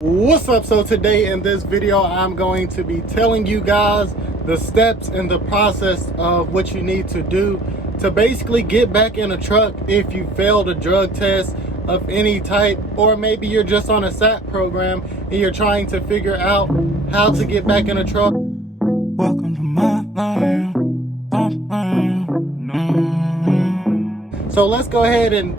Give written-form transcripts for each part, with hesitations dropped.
What's up? So today in this video I'm going to be telling you guys the steps and the process of what you need to do to basically get back in a truck if you failed a drug test of any type, or maybe you're just on a SAP program and you're trying to figure out how to get back in a truck. Welcome to my life. So let's go ahead and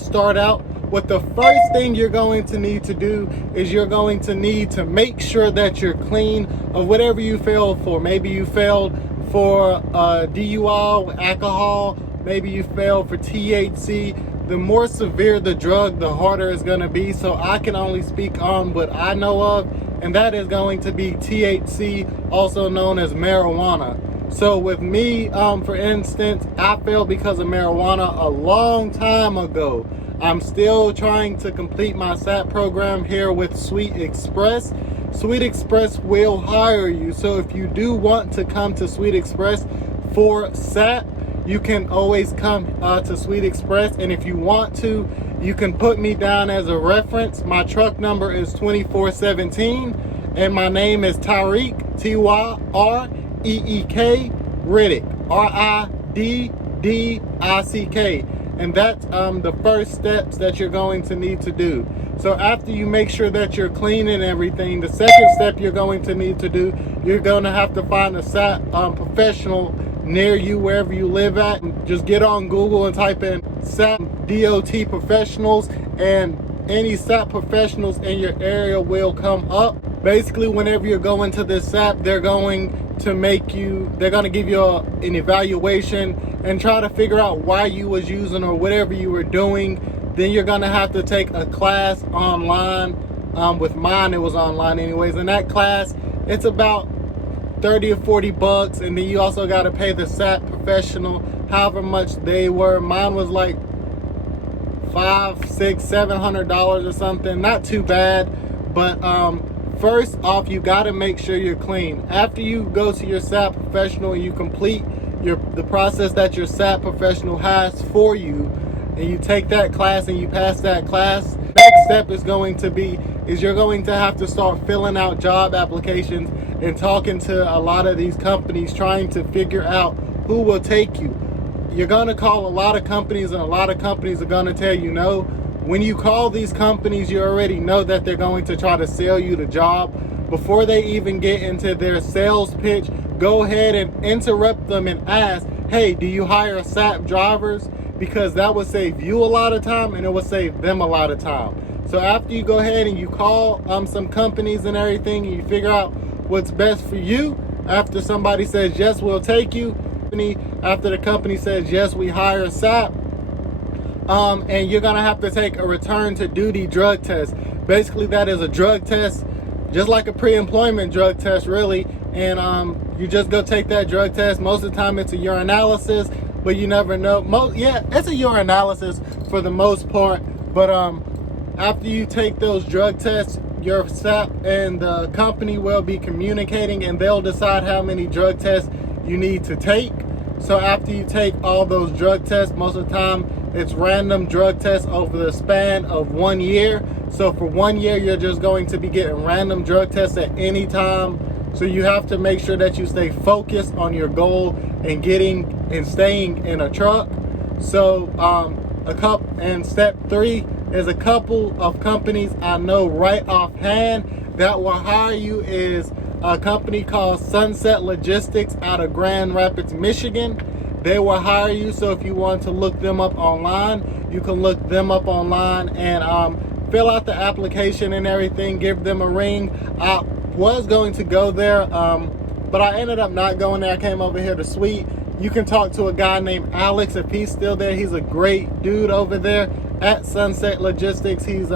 start out. What the first thing you're going to need to do is you're going to need to make sure that you're clean of whatever you failed for. Maybe you failed for DUI, alcohol, maybe you failed for THC. The more severe the drug, the harder it's going to be. So I can only speak on what I know of, and that is going to be THC, also known as marijuana. So with me, for instance, I failed because of marijuana a long time ago. I'm still trying to complete my SAP program here with Sweet Express. Sweet Express will hire you. So if you do want to come to Sweet Express for SAP, you can always come to Sweet Express. And if you want to, you can put me down as a reference. My truck number is 2417 and my name is Tyreek, T-Y-R-E-E-K, Riddick, R-I-D-D-I-C-K. And that's the first steps that you're going to need to do. So after you make sure that you're clean and everything, the second step you're going to need to do, you're going to have to find a SAP professional near you, wherever you live at. Just get on Google and type in SAP DOT professionals, and any SAP professionals in your area will come up. Basically, whenever you're going to this SAP, they're going to give you an evaluation and try to figure out why you was using or whatever you were doing. Then you're gonna have to take a class online. With mine, it was online anyways. And that class, it's about 30 or 40 bucks. And then you also got to pay the SAP professional, however much they were. Mine was like $500, $600, $700 or something. Not too bad, but first off, you got to make sure you're clean. After you go to your SAP professional and you complete the process that your SAP professional has for you, and you take that class and you pass that class, next step is you're going to have to start filling out job applications and talking to a lot of these companies, trying to figure out who will take you. You're going to call a lot of companies, and a lot of companies are going to tell you no. When you call these companies, you already know that they're going to try to sell you the job. Before they even get into their sales pitch, go ahead and interrupt them and ask, hey, do you hire SAP drivers? Because that would save you a lot of time and it would save them a lot of time. So after you go ahead and you call some companies and everything, and you figure out what's best for you, after somebody says, yes, we'll take you, after the company says, yes, we hire SAP, and you're gonna have to take a return to duty drug test. Basically, that is a drug test, just like a pre-employment drug test, really. And you just go take that drug test. Most of the time, it's a urinalysis, but you never know. It's a urinalysis for the most part. But after you take those drug tests, your SAP and the company will be communicating, and they'll decide how many drug tests you need to take. So after you take all those drug tests, most of the time it's random drug tests over the span of 1 year. So for 1 year, you're just going to be getting random drug tests at any time. So you have to make sure that you stay focused on your goal and staying in a truck. So and step 3 is a couple of companies I know right offhand that will hire you is a company called Sunset Logistics out of Grand Rapids, Michigan. They will hire you. So if you want to look them up online, you can look them up online and fill out the application and everything, give them a ring. I was going to go there, but I ended up not going there. I came over here to Sweet. You can talk to a guy named Alex if he's still there. He's a great dude over there at Sunset Logistics. He'll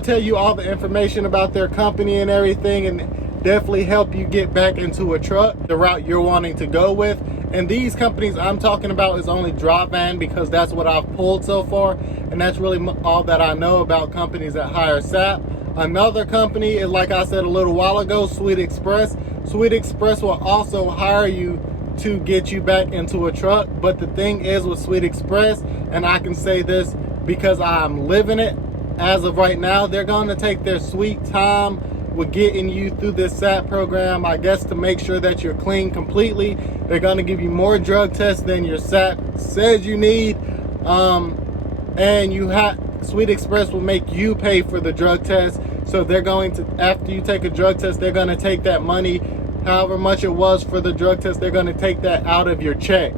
tell you all the information about their company and everything, and definitely help you get back into a truck, the route you're wanting to go with. And these companies I'm talking about is only dry van, because that's what I've pulled so far, and that's really all that I know about companies that hire SAP. Another company is, like I said a little while ago, Sweet Express. Sweet Express will also hire you to get you back into a truck. But the thing is with Sweet Express, and I can say this because I'm living it, as of right now, they're going to take their sweet time with getting you through this SAP program, I guess, to make sure that you're clean completely. They're going to give you more drug tests than your SAP says you need. And Sweet Express will make you pay for the drug test. So they're going to, after you take a drug test, they're going to take that money, however much it was for the drug test, they're going to take that out of your check.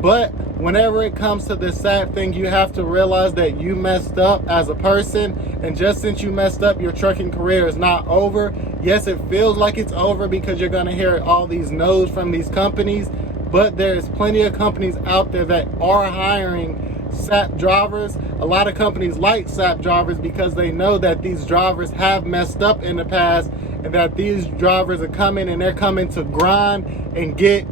But whenever it comes to this SAP thing, you have to realize that you messed up as a person. And just since you messed up, your trucking career is not over. Yes, it feels like it's over because you're going to hear all these no's from these companies. But there's plenty of companies out there that are hiring SAP drivers. A lot of companies like SAP drivers because they know that these drivers have messed up in the past, and that these drivers are coming and they're coming to grind and get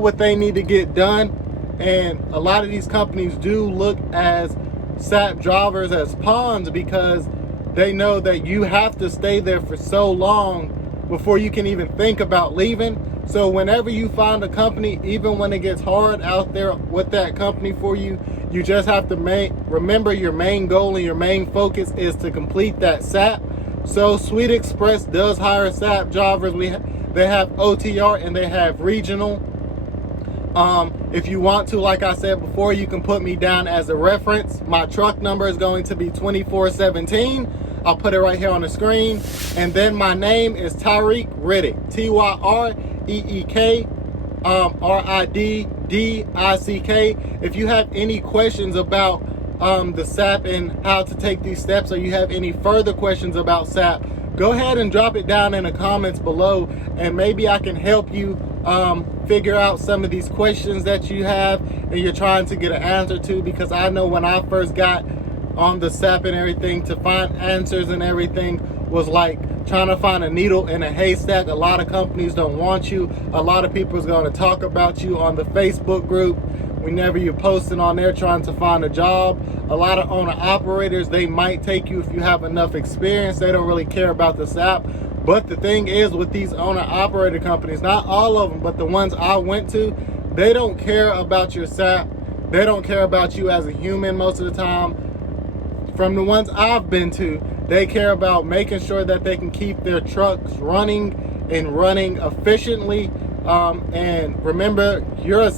what they need to get done. And a lot of these companies do look as SAP drivers as pawns because they know that you have to stay there for so long before you can even think about leaving. So whenever you find a company, even when it gets hard out there with that company for you, you just have to remember your main goal and your main focus is to complete that SAP. So Sweet Express does hire SAP drivers. They have OTR and they have regional. If you want to, like I said before, you can put me down as a reference. My truck number is going to be 2417. I'll put it right here on the screen. And then my name is Tyreek Riddick, Tyreek Riddick. If you have any questions about the SAP and how to take these steps, or you have any further questions about SAP, go ahead and drop it down in the comments below, and maybe I can help you figure out some of these questions that you have and you're trying to get an answer to. Because I know when I first got on the SAP and everything, to find answers and everything was like trying to find a needle in a haystack. A lot of companies don't want you. A lot of people is going to talk about you on the Facebook group whenever you're posting on there trying to find a job. A lot of owner operators, they might take you if you have enough experience. They don't really care about the SAP. But the thing is, with these owner operator companies, not all of them, but the ones I went to, they don't care about your SAP. They don't care about you as a human most of the time. From the ones I've been to, they care about making sure that they can keep their trucks running and running efficiently. And remember, you're a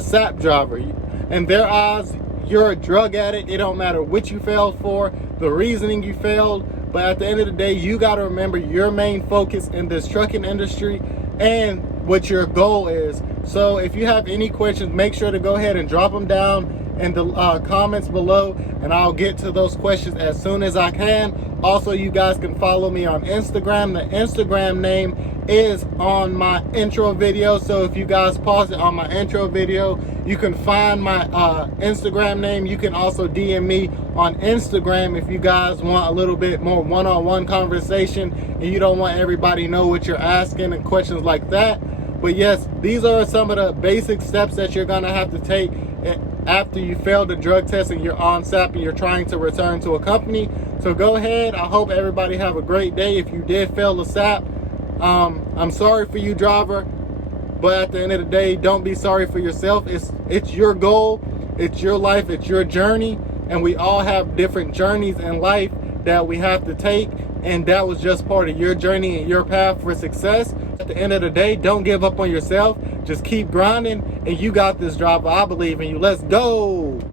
SAP driver. In their eyes, you're a drug addict. It don't matter what you failed for, the reasoning you failed. But at the end of the day, you got to remember your main focus in this trucking industry and what your goal is. So if you have any questions, make sure to go ahead and drop them down in the comments below, and I'll get to those questions as soon as I can. Also, you guys can follow me on Instagram. The Instagram name is on my intro video. So if you guys pause it on my intro video, you can find my Instagram name. You can also DM me on Instagram if you guys want a little bit more one-on-one conversation and you don't want everybody to know what you're asking and questions like that. But yes, these are some of the basic steps that you're going to have to take after you fail the drug test and you're on SAP and you're trying to return to a company. So go ahead. I hope everybody have a great day. If you did fail the SAP, I'm sorry for you, driver. But at the end of the day, don't be sorry for yourself. It's your goal. It's your life. It's your journey. And we all have different journeys in life that we have to take. And that was just part of your journey and your path for success. At the end of the day, don't give up on yourself. Just keep grinding. And you got this, driver. I believe in you. Let's go.